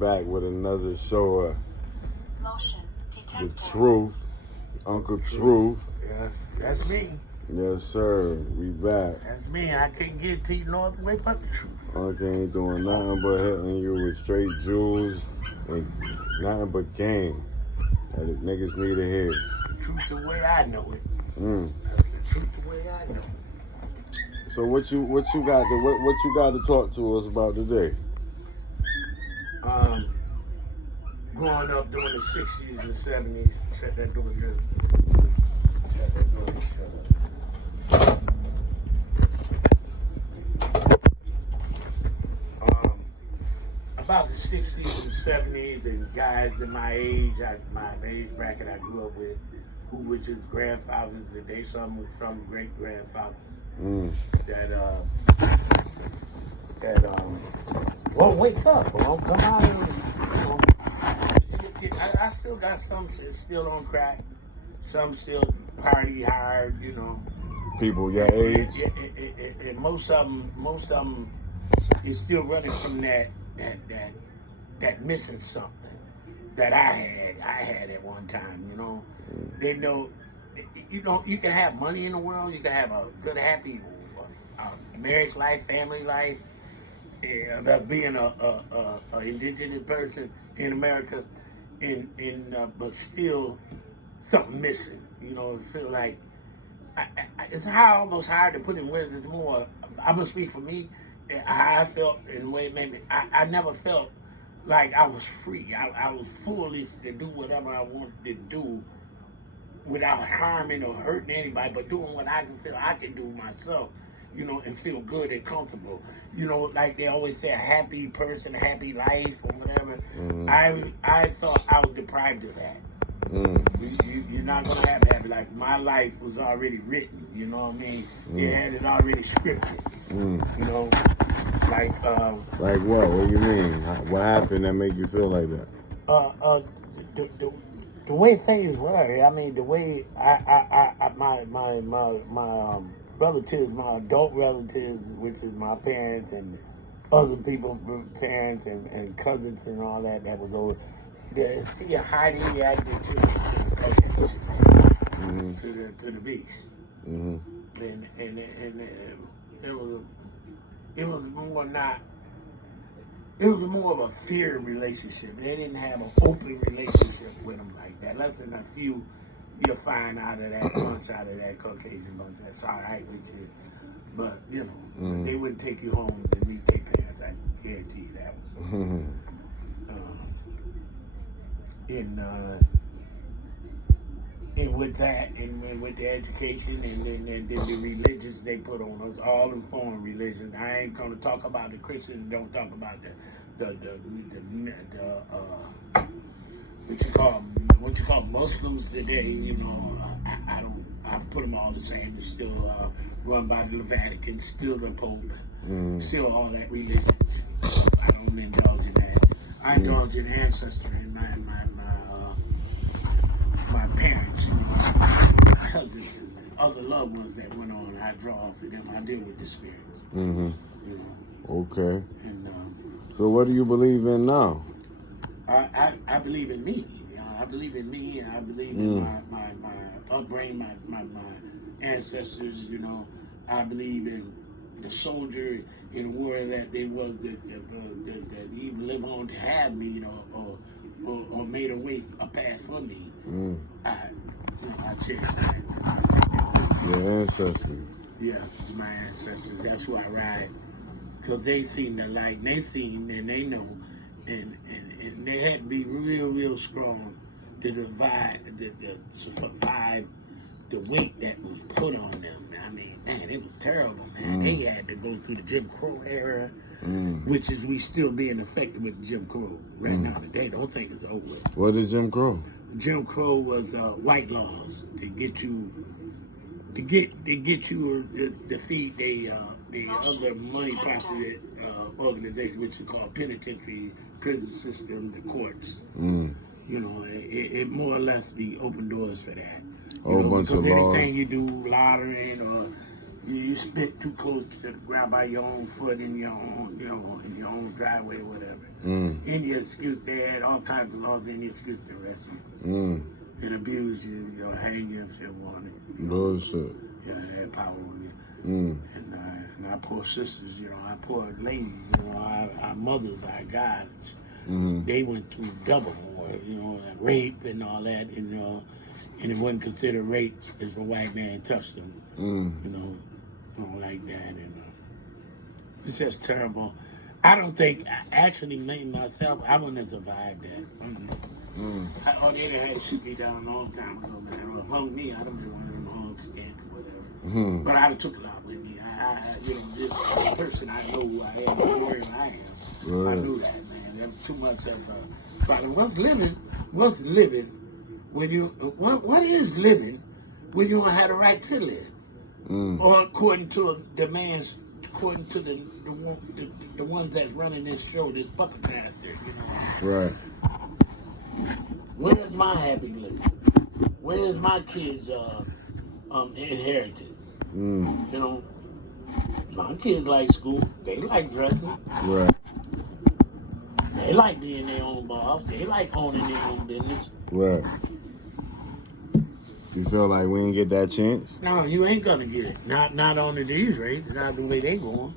back with another show of The Truth, Uncle Truth. Yes, that's me. Yes, sir. We back. That's me. I can't get to you no other way but the truth. Uncle ain't doing nothing but hitting you with straight jewels and nothing but game that the niggas need to hear. The truth the way I know it. Mm. That's the truth the way I know it. So what you got to talk to us about today? Growing up during the 60s and 70s, shut that door good. Shut that door, shut up. About the 60s and 70s and guys in my age, my age bracket I grew up with, who were just grandfathers, and they some great grandfathers that won't wake up, won't come out and, I still got some still on crack, some still party hard, People your age? And most of them is still running from that missing something that I had at one time, They know, you can have money in the world, you can have a good, happy marriage life, family life, about being a indigenous person in America, but still something missing. It feel like it's almost hard to put in words. It's more. I'm gonna speak for me. How I felt in a way it made me. I never felt like I was free. I was foolish to do whatever I wanted to do without harming or hurting anybody, but doing what I can feel I can do myself. And feel good and comfortable. Like they always say, a happy person, a happy life, or whatever. I thought I was deprived of that. You're not gonna have happy life. My life was already written. You know what I mean? It had it already scripted. Like what? What do you mean? What happened that make you feel like that? The way things were. I mean, the way my relatives, my adult relatives, which is my parents and other people's parents and cousins and all that was over. To see how they reacted to the beast, and it was more not. It was more of a fear relationship. They didn't have an open relationship with them like that. Less than a few you'll find out of that bunch, out of that Caucasian bunch. That's all right with you. But, they wouldn't take you home to meet their parents. I guarantee you that. And with that, and with the education, and then the religions they put on us, all in foreign religions. I ain't gonna talk about the Christians. Don't talk about what you call Muslims today. I don't. I put them all the same. It's still run by the Vatican, still the Pope, still all that religions. I don't indulge in that. I indulge in ancestry and my parents, my cousins, and other loved ones that went on. I draw off of them. I deal with the spirits. Okay. And so, what do you believe in now? I believe in me. I believe in me, and I believe in my upbringing, my ancestors. I believe in the soldier in war that they was that even live on to have me, or made a path for me. I cherish that. Your ancestors. Yeah, my ancestors. That's who I ride, because they seen the light, they seen and they know, and they had to be real strong to survive the weight that was put on them. I mean, man, it was terrible, man. They had to go through the Jim Crow era, which is we still being affected with Jim Crow right now today. Don't think it's over with. What is Jim Crow? Jim Crow was white laws to get you or defeat the other money profit organization, which is called penitentiary, prison system, the courts. It more or less be open doors for that. Whole bunch of laws. Anything you do, laundering or You spit too close to the ground by your own foot in your own, in your own driveway, whatever. Any excuse, they had all kinds of laws. Any excuse to arrest you and abuse you, hang you if you wanted. Bullshit. Yeah, they had power on you. And our poor sisters, our poor ladies, our mothers, our gods, they went through double more, rape and all that, and it wasn't considered rape if a white man touched them, like that, and it's just terrible. I don't think, actually, me myself, I wouldn't have survived that. They'd have had to shoot me down a long time ago, man. Or hung me, I'd have been one of them hung stand or whatever. But I'd have took a lot with me. This person, I know who I am, the warrior I am. I knew that, man. There was too much of a problem. What's living when you, what is living when you don't have the right to live? Or according to demands, according to the ones that's running this show, this puppet master, Right. Where's my happy living? Where's my kids' inherited? My kids like school. They like dressing. Right. They like being their own boss. They like owning their own business. Right. You feel like we didn't get that chance? No, you ain't gonna get it. Not on these rates. Not the way they going.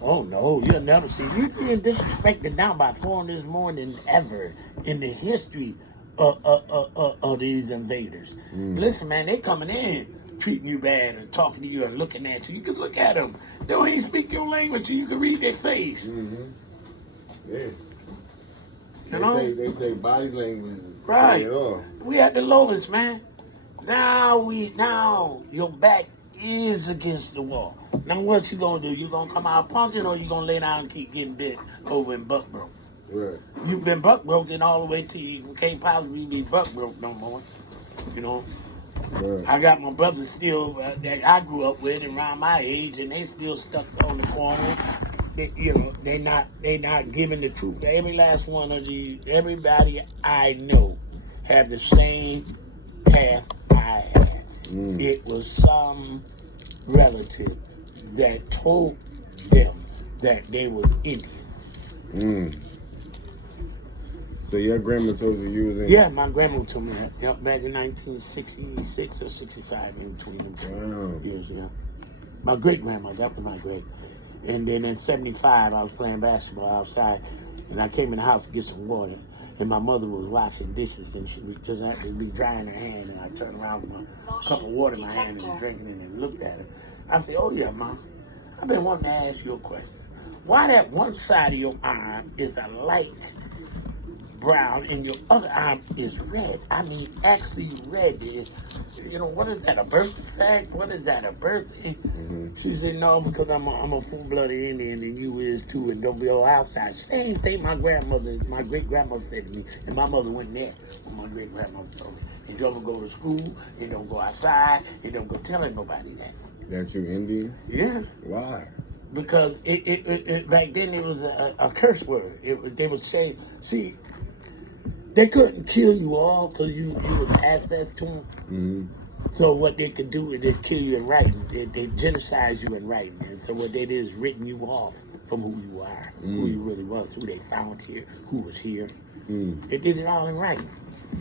Oh no, you'll never see. You're being disrespected now by foreigners more than ever in the history of these invaders. Listen, man, they coming in, treating you bad and talking to you and looking at you. You can look at them. They don't even speak your language, and you can read their face. Yeah. They say body language. Right. We at the lowest, man. Now your back is against the wall. Now what you gonna do? You gonna come out punching, or you gonna lay down and keep getting bit over in buck broke? Right. You've been buck broken all the way till you can't possibly be buck broke no more. Right. I got my brothers still that I grew up with around my age, and they still stuck on the corner. They not giving the truth. Every last one of everybody I know have the same path I had. It was some relative that told them that they were Indian. So your grandma told you was Indian? Yeah, my grandma told me that. Yep, back in 1966 or 65, in between them years. Yeah, my great grandma, that was my great. And then in 75, I was playing basketball outside, and I came in the house to get some water. And my mother was washing dishes, and she was just had to be drying her hand. And I turned around with my cup of water in my hand and drinking it and looked at her. I said, "Oh yeah, Mom, I've been wanting to ask you a question. Why that one side of your arm is a light brown and your other arm is red? I mean, actually red. What is that, a birth defect? What is that, a birth?" She said, "No, because I'm a full-blooded Indian and you is too, and don't go outside." Same thing my great-grandmother said to me, and my mother went there when my great-grandmother told me. And don't go to school, and don't go outside, and don't go telling nobody that. That you Indian? Yeah. Why? Because it back then it was a curse word. They would say, see, they couldn't kill you all because you was access to them. So what they could do is they kill you in writing. They genocide you in writing. And so what they did is written you off from who you are, who you really was, who they found here, who was here. They did it all in writing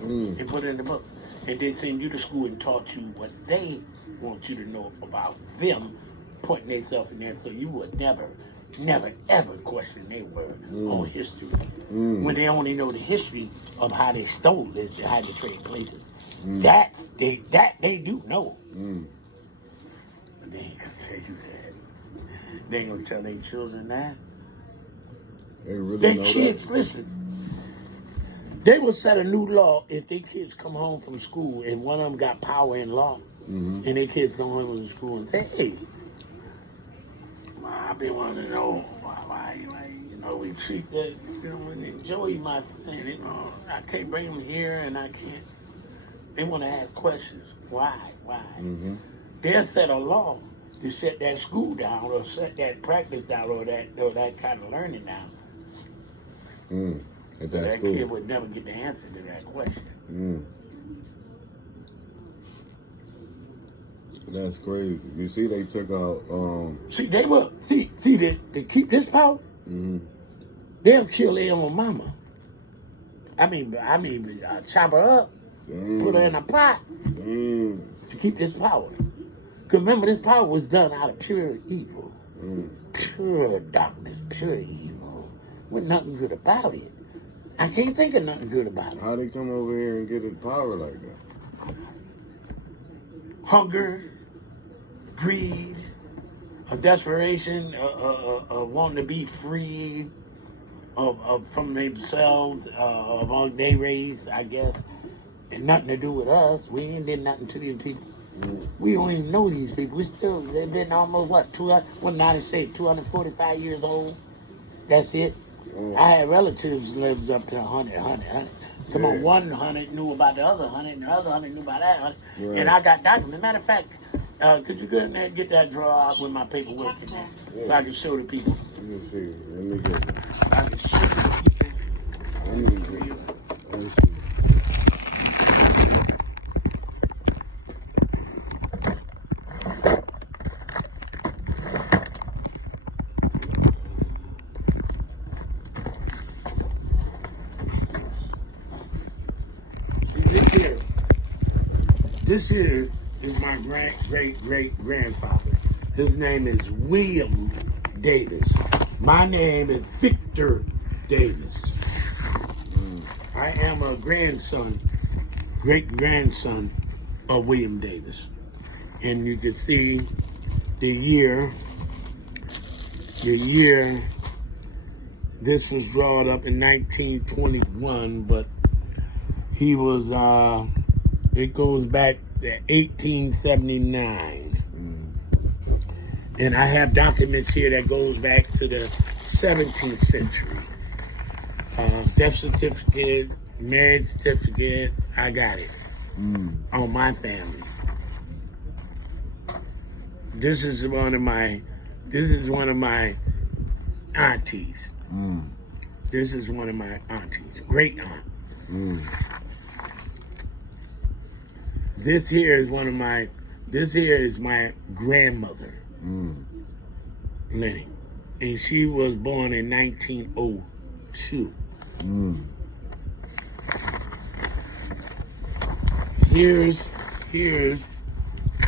and put it in the book. And they send you to school and taught you what they want you to know about them, putting themselves in there so you would never, ever question their word on history. When they only know the history of how they stole this and how they traded places. That they do know. But they ain't gonna tell you that. They ain't gonna tell their children that. They really Their know kids, that? listen. They will set a new law if their kids come home from school and one of them got power in law, and their kids come home from school and say, "Hey, I've been wanting to know why we treat that, and enjoy my friend. I can't bring them here, and I can't." They want to ask questions. Why? They'll set a law to set that school down, or set that practice down, or that kind of learning down. At So that school. kid would never get the answer to that question. That's crazy. You see, they took out. See, they will see they keep this power. Mm-hmm. They'll kill their own mama. Chop her up, put her in a pot to keep this power. Because remember, this power was done out of pure evil, pure darkness, pure evil. With nothing good about it. I can't think of nothing good about it. How they come over here and get the power like that? Hunger, greed, a desperation, wanting to be free from themselves, among their race, I guess, and nothing to do with us. We ain't did nothing to these people. We don't even know these people. They've been almost, 245 years old. That's it. I had relatives lived up to 100. Come on, 100 knew about the other 100, and the other 100 knew about that 100. Right. And I got documents. Matter of fact, could you go in there and get that drawer out with my paperwork in there so I can show the people? Let me see. Let me get it. I can show the people. Let me get it. Let me see. This here is my great-great-grandfather. His name is William Davis. My name is Victor Davis. I am a grandson, great-grandson of William Davis. And you can see the year, this was drawn up in 1921, but he was, it goes back to 1879. And I have documents here that goes back to the 17th century. Death certificate, marriage certificate, I got it on my family. This is one of my aunties. This is one of my aunties, great aunt. This here is my grandmother, Lenny, and she was born in 1902. Here's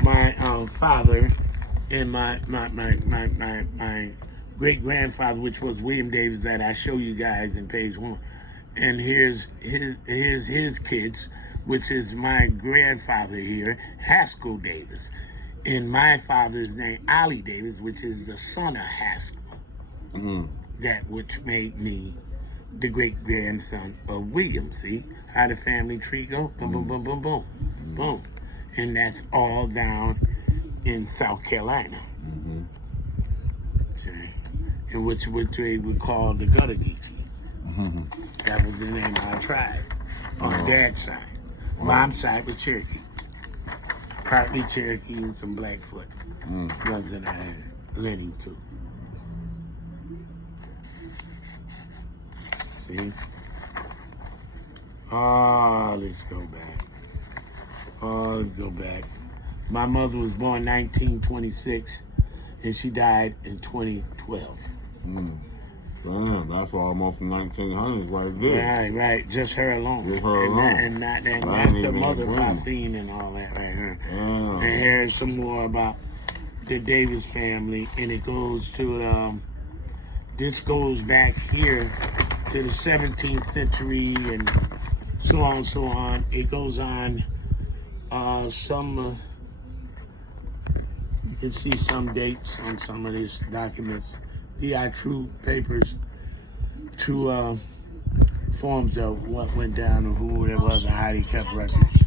my father and my great grandfather, which was William Davis, that I show you guys in page 1. And here's his kids, which is my grandfather here, Haskell Davis, and my father's name, Ollie Davis, which is the son of Haskell, that which made me the great-grandson of William. See how the family tree go? Boom, boom, boom, boom, boom, boom. And that's all down in South Carolina, in which they would call the Gutter Geechee. That was the name of our tribe on Dad's side. Mom's side was Cherokee. Partly Cherokee and some Blackfoot. Ones that I had. Lenny too. See? Oh, let's go back. My mother was born 1926 and she died in 2012. Damn, that's almost the 1900s right there. Right. Just her alone. And that's the mother, Faustine, and all that right here. And here's some more about the Davis family, and it goes to, this goes back here to the 17th century and so on. It goes on, you can see some dates on some of these documents. These are true papers, true forms of what went down and who there was and how they kept records.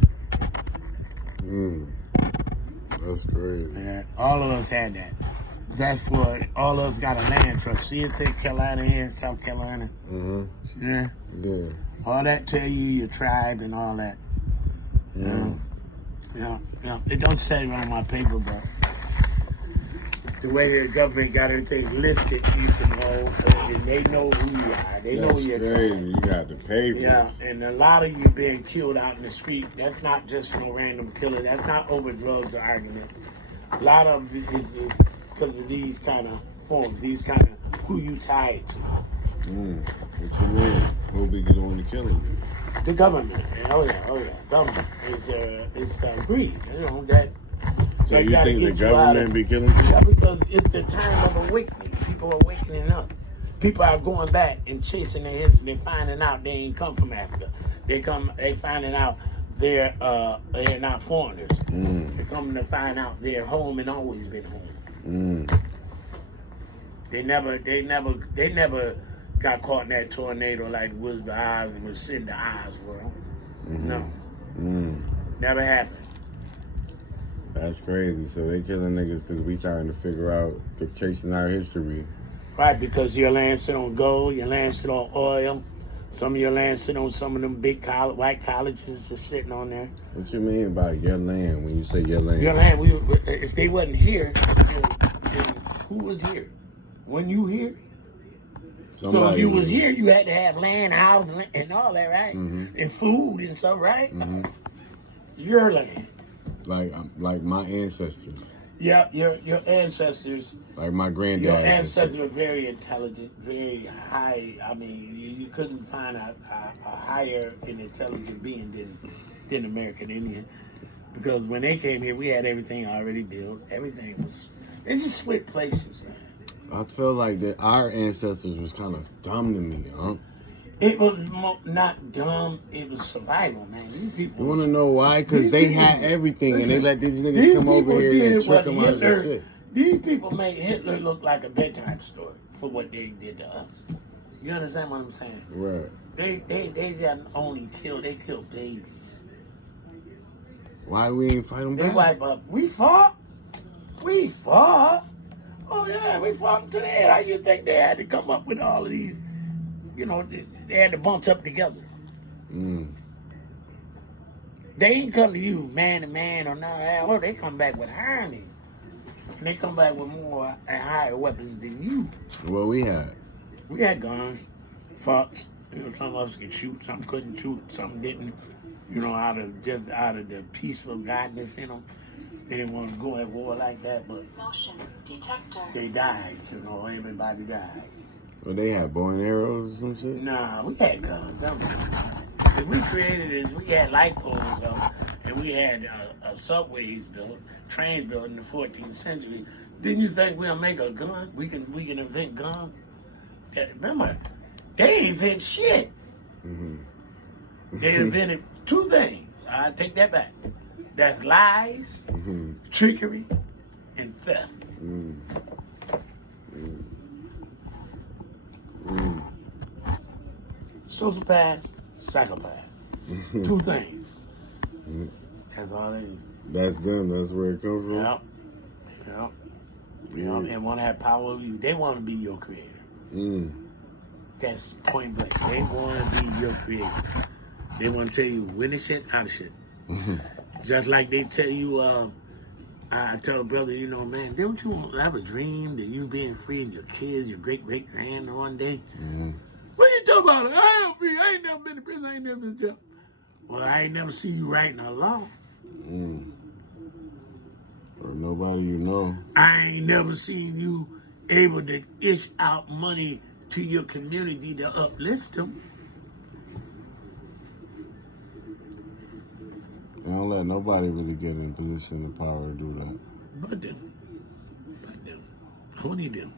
That's crazy. Yeah, all of us had that. That's what all of us got a land trust. See, it's in Carolina here, South Carolina. Yeah. All that tell you your tribe and all that. Yeah. It don't say right on my paper, but the way the government got everything listed, you can know, and they know who you are. They know your tribe. You got to pay for Yeah, and a lot of you being killed out in the street, that's not just no random killing. That's not over drugs or argument. A lot of it is because of these kind of forms, these kind of who you tied to. What you mean? Who be doing the killing? The government. Oh yeah. Government is greed. You know that. So you think the government be killing people? Yeah, because it's the time of awakening. People are wakening up. People are going back and chasing their history. They're finding out they ain't come from Africa. They finding out they're not foreigners. They're coming to find out they're home and always been home. They never got caught in that tornado like Wizard of Oz and was sitting the Oz world. No. Never happened. That's crazy. So they killing niggas because we trying to figure out, chasing our history. Right, because your land sit on gold, your land sit on oil. Some of your land sit on some of them big white colleges just sitting on there. What you mean by your land when you say your land? Your land, if they wasn't here, then who was here? When you here? So if you was here, you had to have land, house, and all that, right? And food and stuff, right? Your land. Like my ancestors. Yeah, your ancestors. Like my granddad. Your ancestors were very intelligent, very high. I mean, you couldn't find a higher and intelligent being than American Indian. Because when they came here, we had everything already built. Everything was. They just switched places, man. I feel like that our ancestors was kind of dumb to me, huh? It was not dumb. It was survival, man. These people. You want to know why? Because they had everything, and they let these niggas come over here and trick them out of their shit. These people made Hitler look like a bedtime story for what they did to us. You understand what I'm saying? Right. They didn't only kill. They killed babies. Why we ain't fight them back? They wipe up. We fought. Oh yeah, we fought to the end. How you think they had to come up with all of these? You know, they had to bunch up together. They ain't come to you man to man or none of that. Well, they come back with army. And they come back with more and higher weapons than you. What we had? We had guns, fought. You know, some of us could shoot, some couldn't shoot, some didn't. You know, out of the peaceful godness in them. They didn't want to go at war like that, but motion detector. They died. You know, everybody died. Well, they had bow and arrows or some shit? Nah, we had guns. What we created is we had light poles up, and we had subways built, trains built in the 14th century. Didn't you think we'll make a gun? We can invent guns. Remember, they ain't invent shit. They invented two things. I take that back. That's lies, trickery, and theft. Sociopath, psychopath. Two things. That's all they do. That's them. That's where it comes from. Yep. And want to have power over you. They want to be your creator. That's point blank. They want to be your creator. They want to tell you when to shit, how to shit. Just like they tell you, I tell a brother, you know, man, don't you ever dream that you being free and your kids, your great-great-grand one day? What you talking about? I am free. I ain't never been to prison. I ain't never been to jail. Well, I ain't never seen you writing a law. Or nobody you know. I ain't never seen you able to dish out money to your community to uplift them. They don't let nobody really get in position of power to do that. But them. Only them.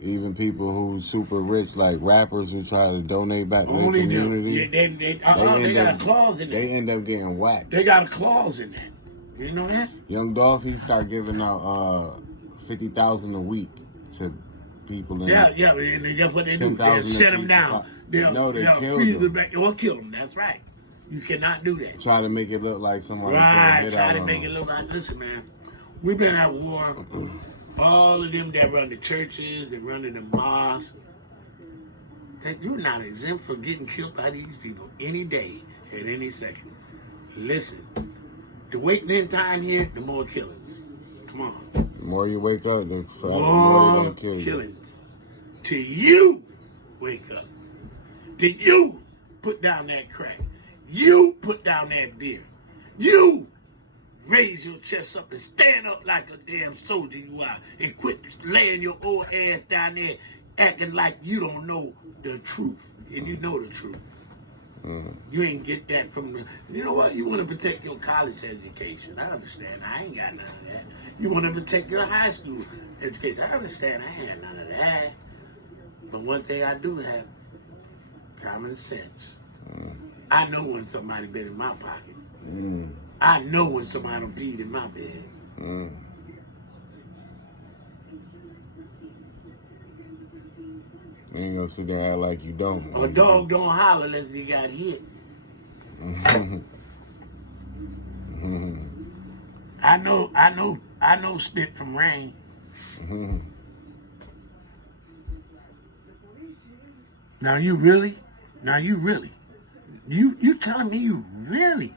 Even people who super rich, like rappers who try to donate back to their community. They got a clause in that. They end up getting whacked. They got a clause in that. You know that? Young Dolph, he started giving out $50,000 a week to people. Yeah. And that's what they do. They shut them down. They killed them. Or kill them. That's right. You cannot do that. Try to make it look like somebody right. Try to make it look like, listen, man, we've been at war. All of them that run the churches, that run the mosques, that you're not exempt from getting killed by these people any day, at any second. Listen, the waiting time here, the more killings. Come on. The more you wake up, the more you're going to kill killings. Till you wake up. Till you put down that crack. You put down that beer. You raise your chest up and stand up like a damn soldier you are, and quit laying your old ass down there acting like you don't know the truth, and you know the truth. You ain't get that from the, you know what? You want to protect your college education. I understand. I ain't got none of that. You want to protect your high school education. I understand. I ain't got none of that. But one thing I do have, common sense. I know when somebody been in my pocket. I know when somebody done peed in my bed. You ain't gonna sit there and act like you don't. A dog don't holler unless he got hit. I know spit from rain. Now you really, you telling me you really,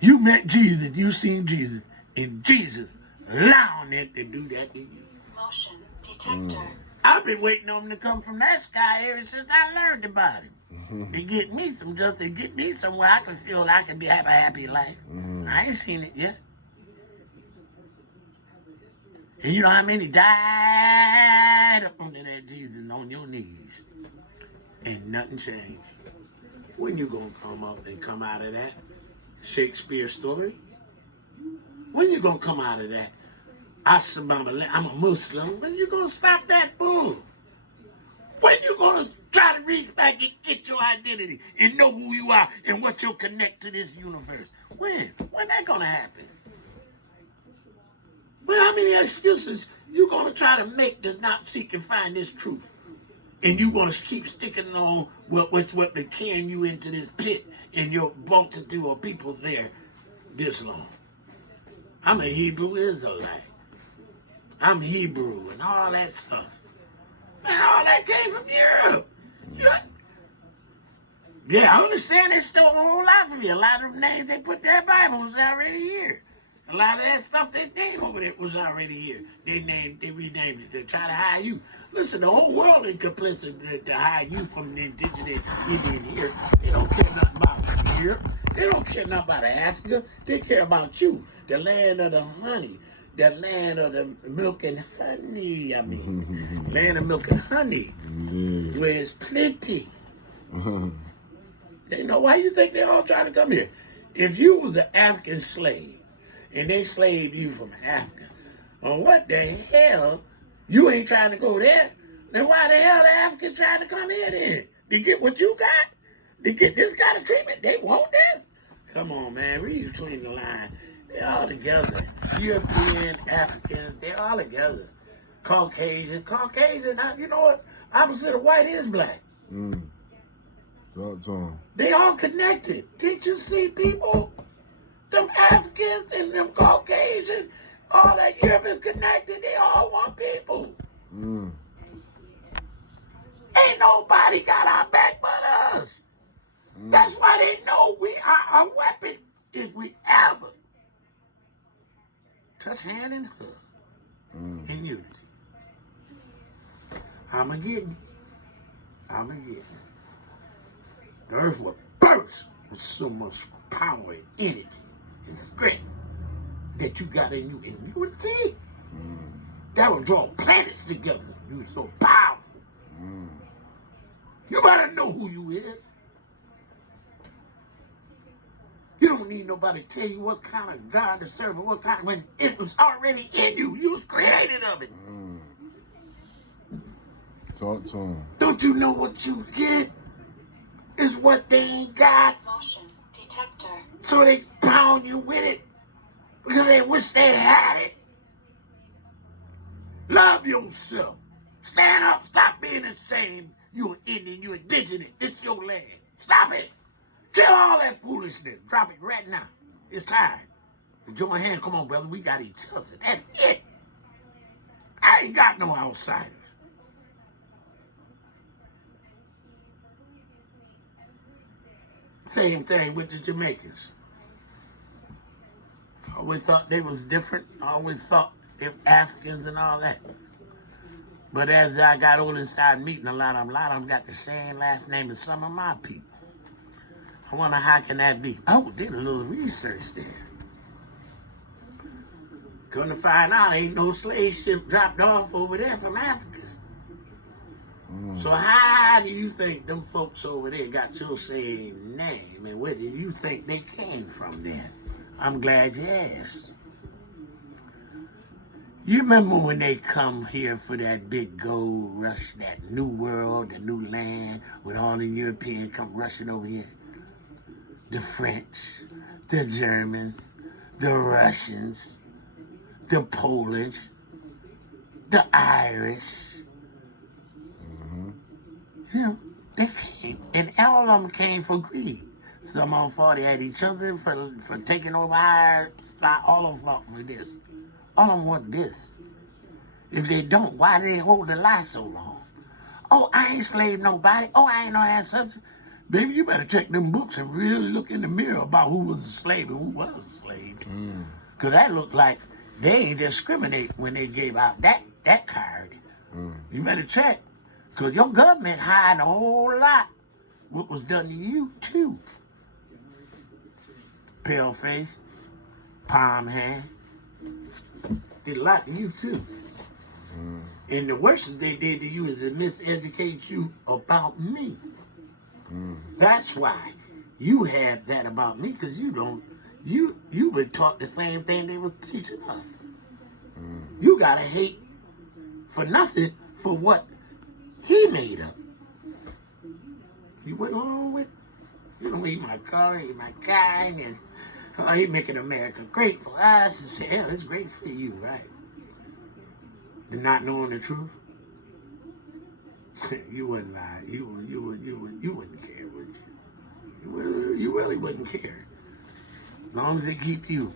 you met Jesus, you seen Jesus, and Jesus allowing it to do that to you. Motion detector. I've been waiting on him to come from that sky ever since I learned about him. To get me some justice, get me somewhere I can have a happy life. I ain't seen it yet. And you know how many died up under that Jesus on your knees, and nothing changed. When you gonna come up and come out of that Shakespeare story? When you gonna come out of that? I'm a Muslim. When you gonna stop that bull? When you gonna try to reach back and get your identity and know who you are and what you'll connect to this universe? When? When that gonna happen? Well, how many excuses you gonna try to make to not seek and find this truth? And you gonna keep sticking on what they carrying you into this pit and you're bunking through or people there this long? I'm a Hebrew Israelite. I'm Hebrew and all that stuff. Man, all that came from Europe. Yeah, I understand they stole a whole lot from you. A lot of the names they put in their Bible was already here. A lot of that stuff they named over there was already here. They renamed it to try to hide you. Listen, the whole world is complicit to hide you from the indigenous Indian here. They don't care nothing about Europe. They don't care nothing about Africa. They care about you, the land of the honey, the land of the milk and honey. Land of milk and honey, where it's plenty. They know why you think they all trying to come here. If you was an African slave, and they slaved you from Africa, well, what the hell? You ain't trying to go there. Then why the hell the Africans trying to come here then? To get what you got? To get this kind of treatment? They want this? Come on, man. Read between the lines. They're all together. European, Africans, they're all together. Caucasian, you know what? Opposite of white is black. Talk to him. They all connected. Didn't you see people? Them Africans and them Caucasians, all that Europe is connected. They all one people. Ain't nobody got our back but us. That's why they know we are a weapon if we ever touch hand and hug in unity. Armageddon. The earth will burst with so much power and energy and strength that you got in you, and you would see that will draw planets together. You're so powerful. You better know who you is. You don't need nobody to tell you what kind of God to serve, or when it was already in you. You was created of it. Talk to him. Don't you know what you get is what they ain't got? Motion detector. So they pound you with it because they wish they had it. Love yourself. Stand up. Stop being ashamed. You're an Indian. You're indigenous. It's your land. Stop it. Kill all that foolishness. Drop it right now. It's time. Join hands. Come on, brother. We got each other. That's it. I ain't got no outsiders. Same thing with the Jamaicans. I always thought they was different. I always thought they were Africans and all that. But as I got older and started meeting a lot of them got the same last name as some of my people. I wonder how can that be? Oh, did a little research there. Couldn't find out ain't no slave ship dropped off over there from Africa. So how do you think them folks over there got your same name, and where do you think they came from then? I'm glad you asked. You remember when they come here for that big gold rush, that new world, the new land, with all the Europeans come rushing over here? The French, the Germans, the Russians, the Polish, the Irish. You know, they came, and all of them came for greed. Some of them fought at each other for taking over our spot. All of them fought for this. All of them want this. If they don't, why do they hold the lie so long? Oh, I ain't slaved nobody. Oh, I ain't no ancestor. Baby, you better check them books and really look in the mirror about who was a slave and who was a slave. Because that looked like they ain't discriminate when they gave out that card. You better check. Because your government hiding a whole lot what was done to you, too. Pale face, palm hand. Did a lot to you, too. And the worst they did to you is to miseducate you about me. That's why you have that about me, because you don't, you been taught the same thing they were teaching us. You gotta hate for nothing for what he made up. You went along with, you don't eat my color, eat my kind, and oh, he making America great for us. Hell, it's great for you, right? And not knowing the truth, you wouldn't lie. You wouldn't care, would you? You really wouldn't care. As long as they keep you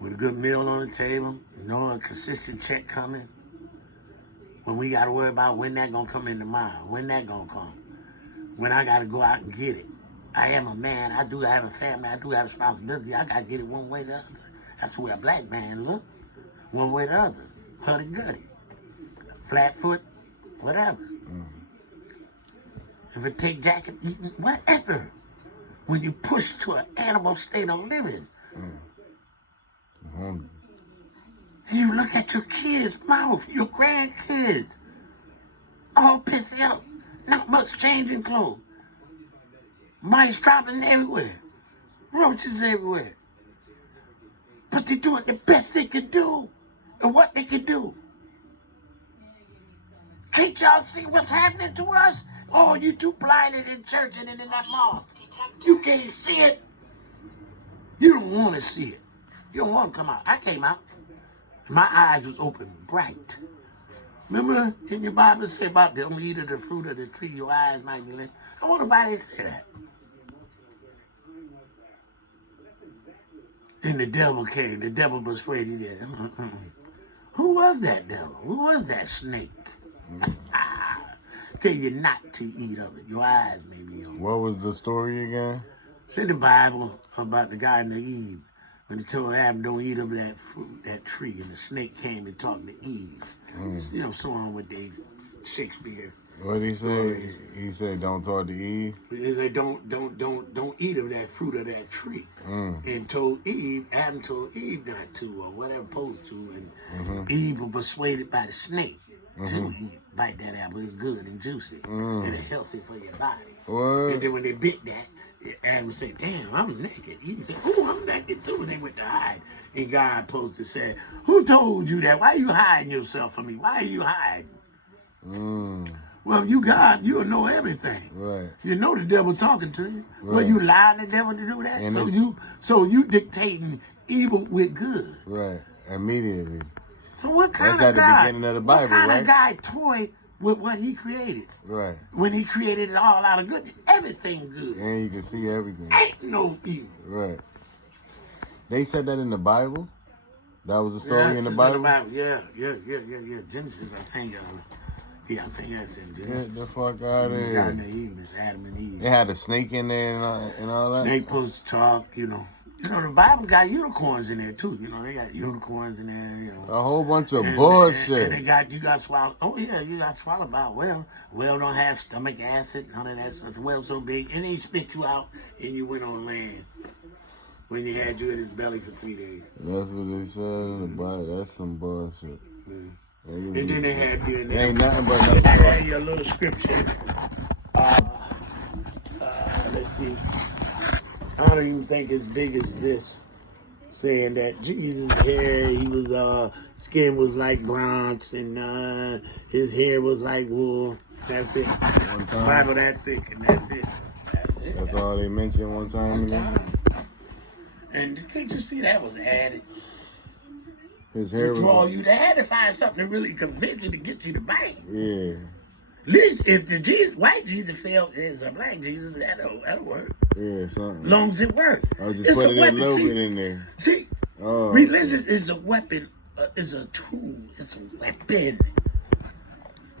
with a good meal on the table, a consistent check coming. When we got to worry about when that gonna come in tomorrow, when that gonna come, when I gotta go out and get it. I am a man. I do have a family. I do have responsibility. I gotta get it one way or the other. That's the way a black man look. One way or the other. Huddy-guddy. Flat foot, whatever. If it take jacket eating, whatever. When you push to an animal state of living. You look at your kids' mouth, your grandkids. All pissed out. Not much changing clothes. Mice dropping everywhere. Roaches everywhere. But they're doing the best they can do. And what they can do. Can't y'all see what's happening to us? Oh, you too blinded in church and in that mosque. You can't see it. You don't want to see it. You don't want to come out. I came out. My eyes was open bright. Remember in your Bible it say about don't eat of the fruit of the tree, your eyes might be lit. I want nobody to say that. Then the devil came. The devil persuaded him. Who was that devil? Who was that snake? Tell you not to eat of it. Your eyes may be open. What was the story again? It's in the Bible about the Garden of Eve. When he told Adam, don't eat of that fruit, that tree, and the snake came and talked to Eve. You know, so on with Dave Shakespeare. What did he say? He said, don't talk to Eve. He said, don't eat of that fruit of that tree. And told Eve, Adam told Eve not to, or whatever, opposed to, and Eve was persuaded by the snake to eat, bite that apple. It's good and juicy, and it's healthy for your body. And then when they bit that, Adam said, damn, I'm naked. Eve said, oh, I'm naked too. And they went to hide. And God supposed to say, who told you that? Why are you hiding yourself from me? Why are you hiding? Well, you God, you'll know everything. Right. You know the devil talking to you. Right. Well, you allowing the devil to do that? And So you dictating evil with good. Right. Immediately. So what kind That's of at God? the beginning of the Bible, what kind right? of guy toy with what he created? Right. When he created it all out of good, everything good. And you can see everything. Ain't no evil. Right. They said that in the Bible? That was a story in the Bible? Yeah. Genesis, I think. I think that's in Genesis. Get the fuck out of here. Adam and Eve. They had a snake in there and all that? Snake supposed to talk, you know. You know, the Bible got unicorns in there too. You know, they got unicorns in there. You know, A whole bunch of and bullshit. you got swallowed. Oh yeah, you got swallowed by a whale. Whale don't have stomach acid, none of that stuff. The whale so big, and he spit you out, and you went on land when he had you in his belly for 3 days. That's what they said in the Bible. That's some bullshit. And then they had you in there. Ain't nothing but They nothing. had you a little scripture. Let's see. I don't even think as big as this, saying that Jesus' hair, he was skin was like bronze, and his hair was like wool. That's it. One time. Bible that thick, and that's it. That's it. That's all they mentioned one time. And can't you see that was added His hair to draw was. you? They had to find something to really convince you to get you to bite. Yeah. At least if the Jesus, white Jesus failed, it's a black Jesus, that'll work. Yeah, something. Long as it works. I just It's put a it a weapon. little See, bit in there. See, Oh. religion is a weapon, is a tool, it's a weapon.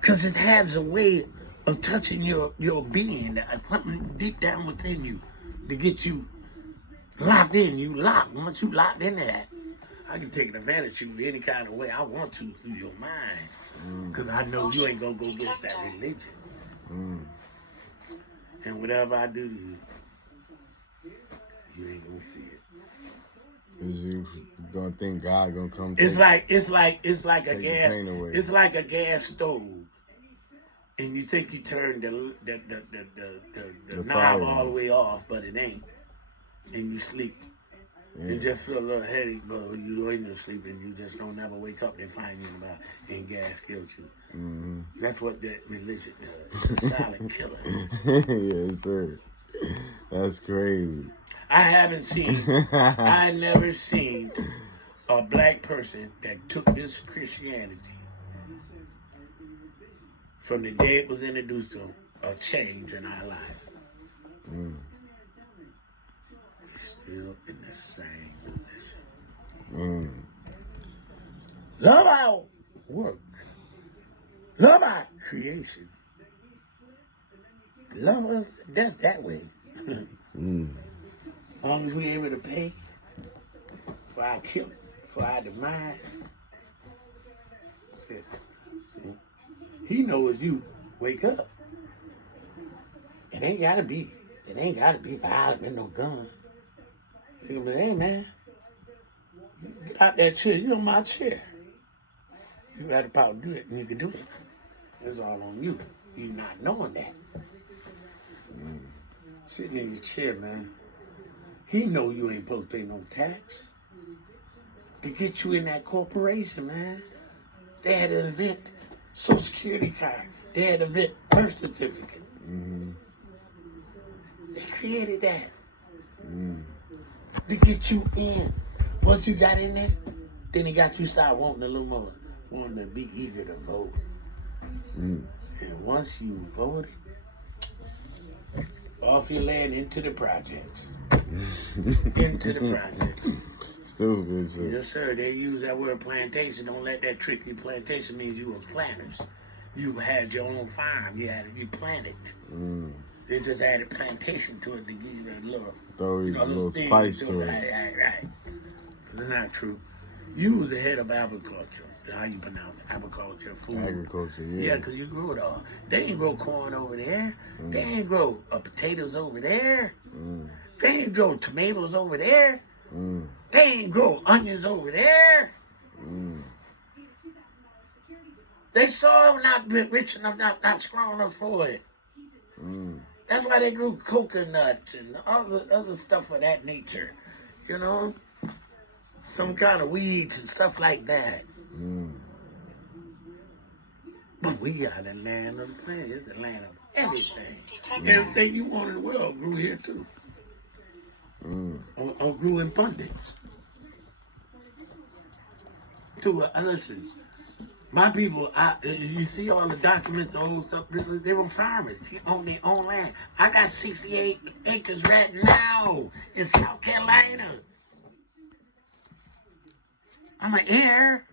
Because it has a way of touching your being, something deep down within you to get you locked in. You locked. Once you locked into that, I can take advantage of you any kind of way I want to through your mind. Because I know you ain't going to go against that religion. And whatever I do to you, you ain't going to see it. Is you gonna think God gonna come? It's like a take the gas. pain away. It's like a gas stove, and you think you turned the knob fire all the on. way off, but it ain't, and you sleep. Yeah. You just feel a little headache, but you ain't no sleeping. You just don't never wake up and find you and gas killed you. Mm-hmm. That's what that religion does. It's a silent killer. Yes, sir. That's crazy. I never seen a black person that took this Christianity from the day it was introduced to them, a change in our lives. We're still in the same position. Love our work. Love our creation. Love us just that way. As long as we able to pay for our killing, for our demise. See, he knows you wake up. It ain't gotta be violent with no gun. You can be, hey man, get out that chair, you on my chair. You got the power to do it, and you can do it. It's all on you. You not knowing that. Sitting in your chair, man. He know you ain't supposed to pay no tax. To get you in that corporation, man. They had to invent Social Security card. They had to invent birth certificate. They created that. To get you in. Once you got in there, then it got you start wanting a little more. Wanting to be eager to vote. And once you voted, off your land into the projects. Into the projects. Stupid shit. Yes, sir. They use that word plantation. Don't let that trick you. Plantation means you was planters. You had your own farm. You planted. They just added plantation to it to give you a little, Throw little thing spice do to it. it. Right. It's not true. You was the head of agriculture. How you pronounce it? Agriculture, food. Agriculture, yeah. Yeah, because you grew it all. They ain't grow corn over there. They ain't grow potatoes over there. They ain't grow tomatoes over there. They ain't grow onions over there. They saw not rich enough, not strong enough for it. That's why they grew coconuts and other stuff of that nature. You know? Some kind of weeds and stuff like that. But we are the land of the planet. It's the land of everything. Everything you want in the world grew here too. Or grew in abundance. Listen, my people, you see all the documents, the old stuff, they were farmers on their own land. I got 68 acres right now in South Carolina. I'm an heir.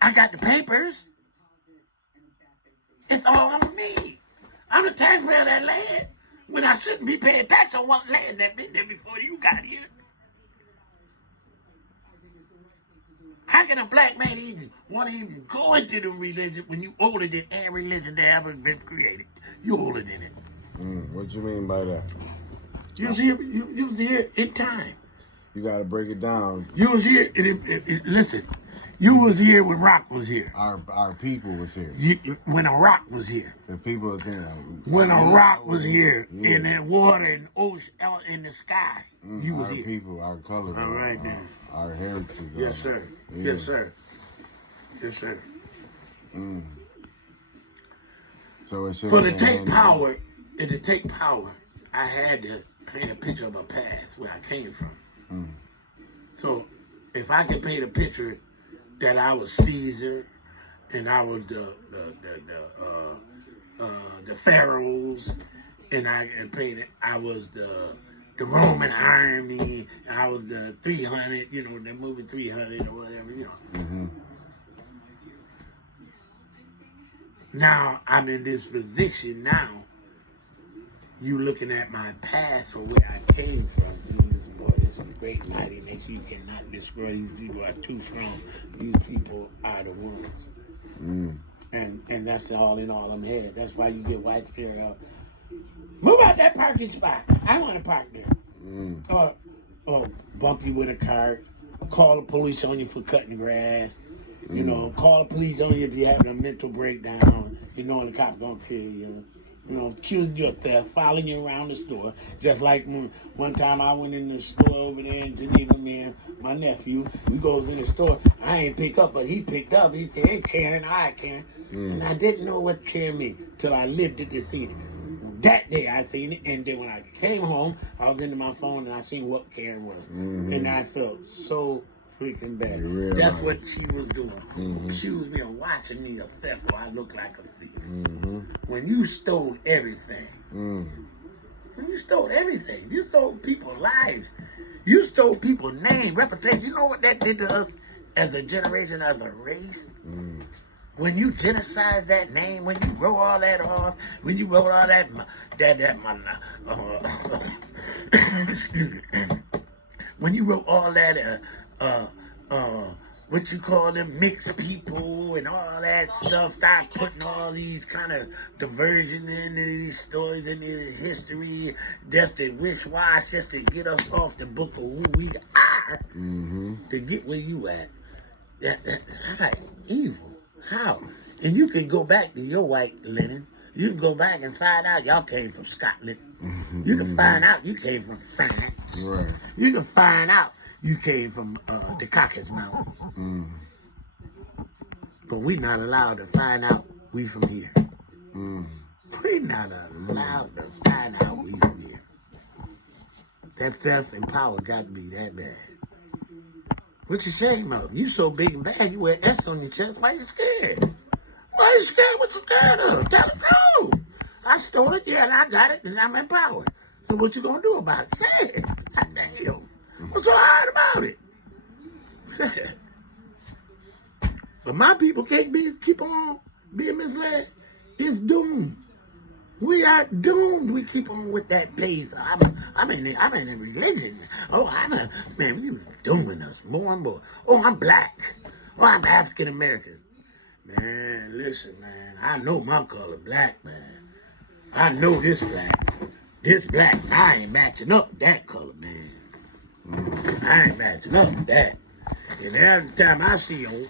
I got the papers. It's all on me. I'm the taxpayer of that land. when I shouldn't be paying tax on what land that been there before you got here. How can a black man even want to even go into the religion when you older than any religion that ever been created? You older than it. What you mean by that? You was here. You was here in time. You got to break it down. You was here. Listen, you was here when Rock was here. Our people was here. When a Rock was here. The people are there. Like, when a Rock was here, yeah. in the water and ocean, in the sky, you was our here. People, our color. All right then. Our heritage. Yes, sir. Yeah. Yes, sir. Yes, sir. So it's for to take power, and to take power, I had to paint a picture of a past where I came from. So if I could paint a picture that I was Caesar and I was the pharaohs, and painted I was the Roman army, and I was the 300, you know, the movie 300 or whatever, you know. Now I'm in this position now. You looking at my past or where I came from. This is a great mighty nation. You cannot destroy. These people are too strong. These people are the ones. And that's all in all I'm head. That's why you get white spirit out. Move out that parking spot. I want to park there. Or bump you with a cart. Call the police on you for cutting grass. You know, call the police on you if you're having a mental breakdown. You know, and the cop's gonna kill you. You know, accusing you of theft, following you around the store. Just like one time I went in the store over there in Geneva, man, my nephew, we goes in the store. I ain't pick up, but he picked up. He said, "Hey, Karen, I can." And I didn't know what Karen meant till I lived it to see it. That day I seen it, and then when I came home, I was into my phone and I seen what Karen was. And I felt so freaking bad. That's what she was doing. She was being watching me a theft or I look like a thief. When you stole everything, you stole everything. You stole people's lives. You stole people's name, reputation. You know what that did to us as a generation, as a race? When you genocide that name, when you wrote all that off, when you wrote all that excuse me. When you wrote all that what you call them mixed people and all that stuff, start putting all these kind of diversion into these stories, into history, just to wish-wash, just to get us off the book of who we are, to get where you at. That's evil. How? And you can go back to your white linen. You can go back and find out y'all came from Scotland. You can find out you came from France. Right. You can find out you came from the Caucasus Mountain. But we're not allowed to find out we from here. We're not allowed to find out we from here. That theft and power got to be that bad. What's the shame of? You so big and bad, you wear S on your chest. Why you scared? Why you scared? What you scared of? Tell the truth. I stole it, yeah, and I got it, and I'm in power. So what you gonna do about it? Say it. God damn. What's so hard about it? But my people can't keep on being misled. It's doomed. We are doomed. We keep on with that pace. I'm in a religion. Oh, man, you dooming us more and more. Oh, I'm black. Oh, I'm African American. Man, listen, man. I know my color, black, man. I know this black. This black, I ain't matching up that color, man. I ain't matching up that. And every time I see a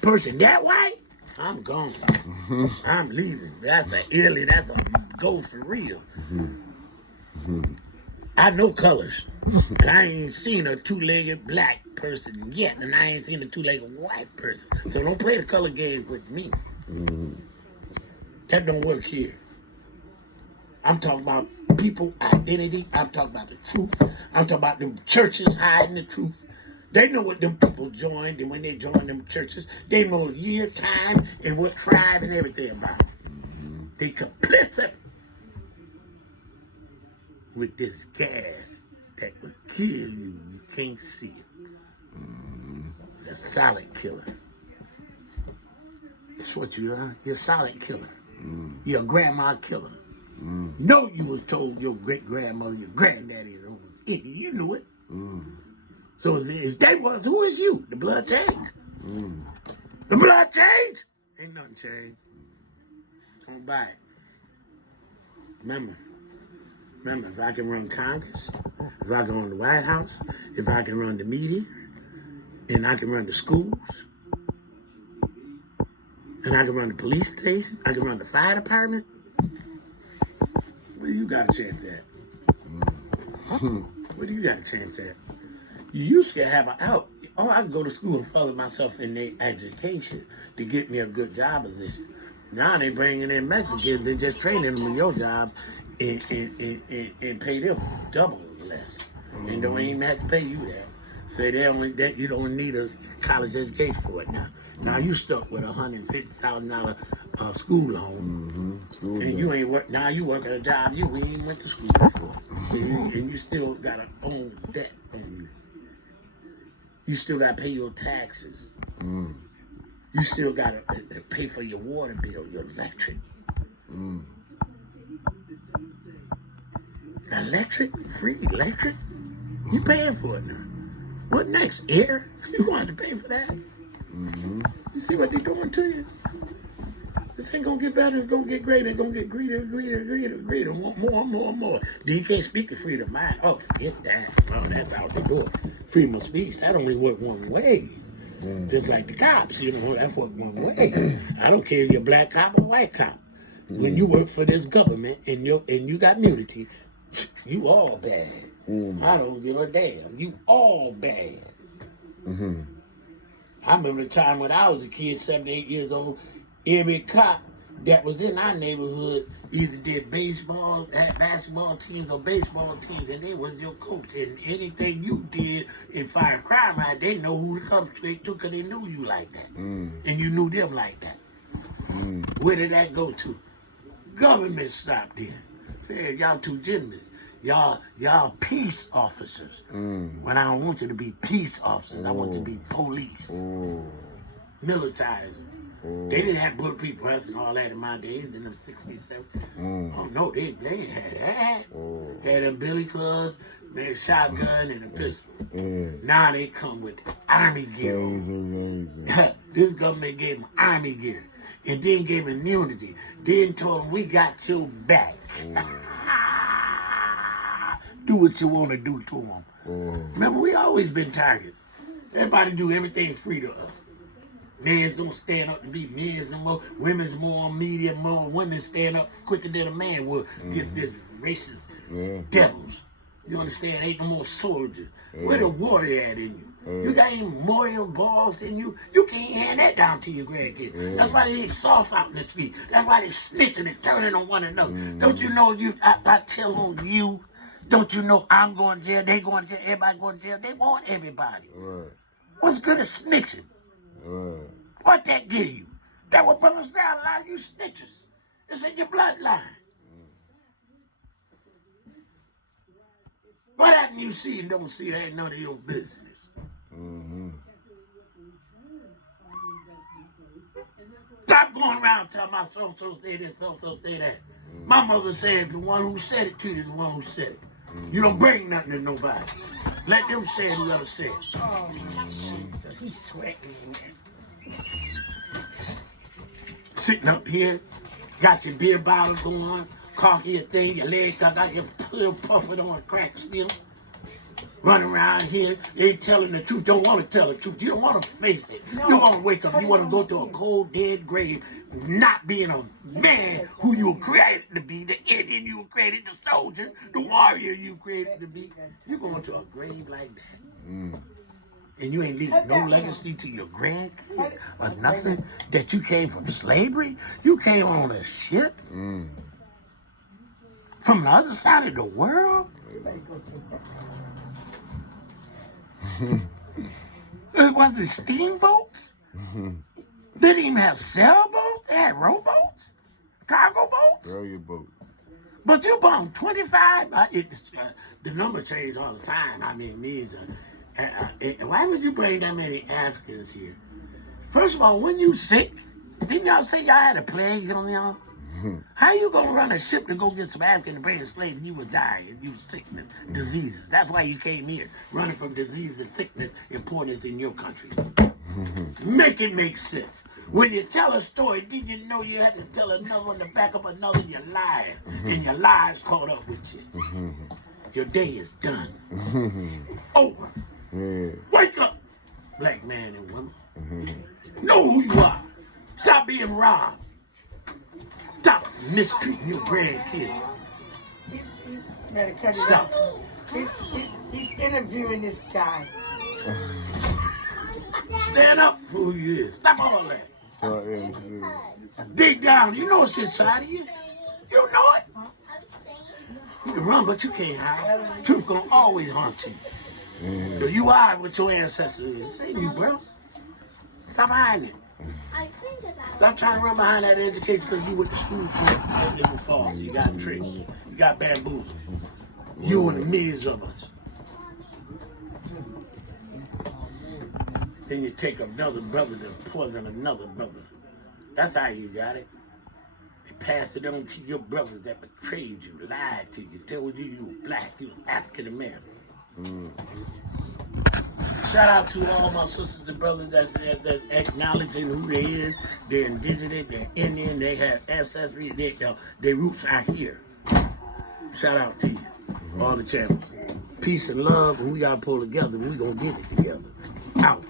person that white, I'm gone. I'm leaving. That's a alien. That's a ghost for real. I know colors. And I ain't seen a two-legged black person yet, and I ain't seen a two-legged white person. So don't play the color game with me. That don't work here. I'm talking about people identity. I'm talking about the truth. I'm talking about them churches hiding the truth. They know what them people joined, and when they join them churches, they know year, time, and what tribe and everything about. They complicit with this gas that will kill you. You can't see it. It's a silent killer. It's what you are. You're a silent killer. You're a grandma killer. No, you was told your great-grandmother, your granddaddy was Indian. You knew it. So if they was, who is you? The blood changed. The blood changed? Ain't nothing changed. Don't buy it. Remember, if I can run Congress, if I can run the White House, if I can run the media, and I can run the schools, and I can run the police station, I can run the fire department, well, you got a chance at? What do you got a chance at? You used to have an out. Oh, I can go to school and further myself in their education to get me a good job position. Now they bringing in Mexicans and just training them in your jobs and pay them double less. And don't even have to pay you that. Say that you don't need a college education for it now. Now you stuck with $150,000 school loan, and you ain't work. Now you work at a job you ain't even went to school for, and you still got to own debt on you. You still got to pay your taxes. You still got to pay for your water bill, your electric. Electric? Free electric? You paying for it now. What next? Air? You want to pay for that? You see what they're doing to you? This ain't going to get better. It's going to get greater. It's going to get greater. More. Then you can't speak of freedom of mind. Oh, forget that. Oh, that's out the door. Freedom of speech, that only work one way. Just like the cops, you know, that work one way. I don't care if you're a black cop or white cop. When you work for this government and you got immunity, you all bad. I don't give a damn. You all bad. I remember the time when I was a kid, 7 to 8 years old, every cop that was in our neighborhood either did baseball, had basketball teams or baseball teams, and they was your coach. And anything you did in fighting crime, right, they know who to come straight to because they knew you like that. And you knew them like that. Where did that go to? Government stopped in. Said, y'all too generous. Y'all peace officers. When I don't want you to be peace officers, I want you to be police. Militarized. They didn't have bulletproof vests and all that in my days, in the 60s, 70s. Oh no, they ain't had that. Had them billy clubs, they had a shotgun and a pistol. Now they come with army gear. This government gave them army gear. And then gave them immunity. Then told them, we got your back. Do what you want to do to them. Remember, we always been targeted. Everybody do everything free to us. Men don't stand up to be men no more. Women's more on media, more women stand up quicker than a man will against this racist devils. You understand? Ain't no more soldiers. Where the warrior at in you? You got any moral balls in you? You can't hand that down to your grandkids. That's why they soft out in the street. That's why they snitching and turning on one another. Don't you know I tell on you? Don't you know I'm going to jail? They going to jail. Everybody going to jail. They want everybody. What's good at snitching? What that give you? That will bring us down a lot of you snitches. It's in your bloodline. What happened you see and don't see? That ain't none of your business. Stop going around telling my so-so say this, so-so say that. My mother said the one who said it to you is the one who said it. You don't bring nothing to nobody. Let them say it whoever said it. He's sweating. Sitting up here, got your beer bottle going, coffee a thing, your legs got your pill puffing on a crack still. Running around here, ain't telling the truth, don't want to tell the truth. You don't want to face it. No. You want to wake up, you want to go to a cold, dead grave, not being a man who you were created to be, the Indian you were created, the soldier, the warrior you were created to be. You're going to a grave like that. And you ain't leaving no legacy to your grandkids or nothing, that you came from slavery. You came on a ship from the other side of the world. It wasn't steamboats. They didn't even have sailboats. They had rowboats, cargo boats. Cargo boats. But you bought 25. The number changed all the time. I mean, it means... why would you bring that many Africans here? First of all, when you sick, didn't y'all say y'all had a plague on y'all? How you gonna run a ship to go get some African American slaves and you was dying and you was sickness, diseases? That's why you came here, running from disease and sickness and poorness in your country. Make it make sense. When you tell a story, did you know you had to tell another one to back up another? You're lying, and your lies caught up with you. Your day is done. Over. Yeah. Wake up, black man and woman. Know who you are. Stop being robbed. Stop mistreating your grandkids. He's better cut it Stop. out. He's interviewing this guy. Stand up for who you is. Stop all that. Talk that shit. Dig down. You know what's inside of you. You know it. You can run, but you can't hide. Truth gonna always haunt you. So you are what your ancestors is. Say you, bro. Stop hiding it. Stop trying to run behind that education because you went to school and it was false. You got tricked. You got bamboozled. You and the millions of us. Then you take another brother to poison another brother. That's how you got it. They passed it on to your brothers that betrayed you, lied to you, told you you were black, you was African American. Shout out to all my sisters and brothers that's acknowledging who they is. They're indigenous, they're Indian, they have ancestry, their roots are here. Shout out to you, all the channels. Peace and love, and we gotta pull together, and we gonna get it together. Out.